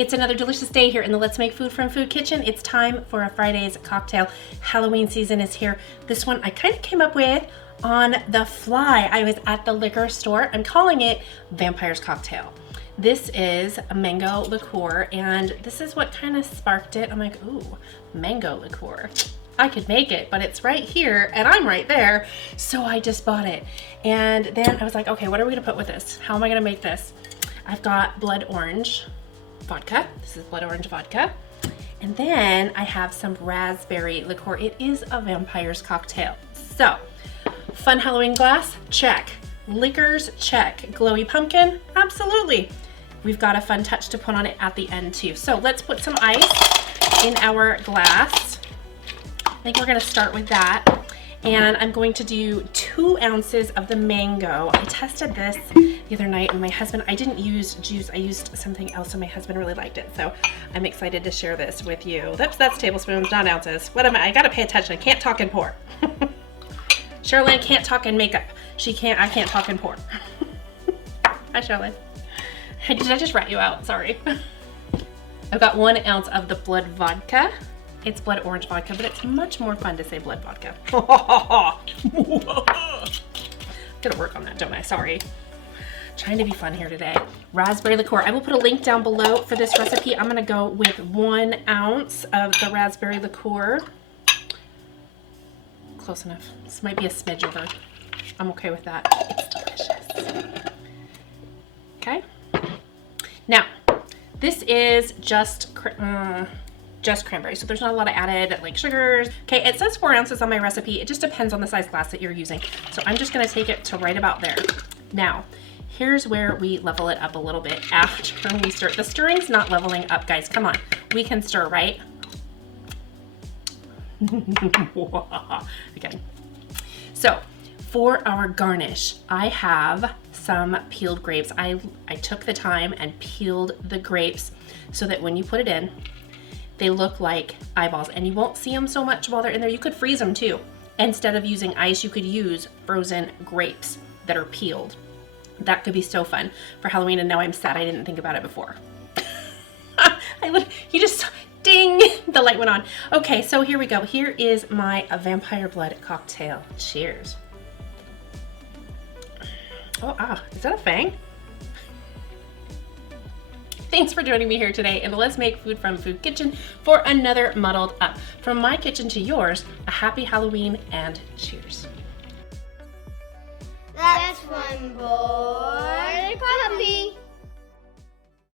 It's another delicious day here in the Let's Make Food from Food Kitchen. It's time for a Friday's cocktail. Halloween season is here. This one I kind of came up with on the fly. I was at the liquor store. I'm calling it Vampire's Cocktail. This is a mango liqueur, and this is what kind of sparked it. I'm like, ooh, mango liqueur. I could make it, but it's right here and I'm right there. So I just bought it. And then I was like, okay, what are we gonna put with this? How am I gonna make this? I've got blood orange vodka. This is blood orange vodka. And then I have some raspberry liqueur. It is a vampire's cocktail. So, fun Halloween glass, check. Liquors, check. Glowy pumpkin, absolutely. We've got a fun touch to put on it at the end too. So let's put some ice in our glass. I think we're gonna start with that. And I'm going to do 2 ounces of the mango. I tested this the other night and my husband, I didn't use juice, I used something else and my husband really liked it. So I'm excited to share this with you. That's tablespoons, not ounces. What am I gotta pay attention, I can't talk and pour. Sherilyn can't talk and makeup. I can't talk and pour. Hi Sherilyn. Did I just rat you out? Sorry. I've got 1 ounce of the blood vodka. It's blood orange vodka, but it's much more fun to say blood vodka. Gotta work on that, don't I? Sorry. Trying to be fun here today. Raspberry liqueur. I will put a link down below for this recipe. I'm gonna go with 1 ounce of the raspberry liqueur. Close enough. This might be a smidge over. I'm okay with that. It's delicious. Okay. Now, this is just cranberry, so there's not a lot of added like sugars. Okay, it says 4 ounces on my recipe. It just depends on the size glass that you're using. So I'm just gonna take it to right about there. Now, here's where we level it up a little bit after we stir. The stirring's not leveling up, guys. Come on, we can stir, right? Okay. So for our garnish, I have some peeled grapes. I took the time and peeled the grapes so that when you put it in, they look like eyeballs and you won't see them so much while they're in there. You could freeze them too. Instead of using ice, you could use frozen grapes that are peeled. That could be so fun for Halloween, and now I'm sad I didn't think about it before. You just, ding, the light went on. Okay, so here we go. Here is my vampire blood cocktail. Cheers. Oh, is that a fang? Thanks for joining me here today in the Let's Make Food from Food Kitchen for another Muddled Up. From my kitchen to yours, a happy Halloween and cheers. That's one boy.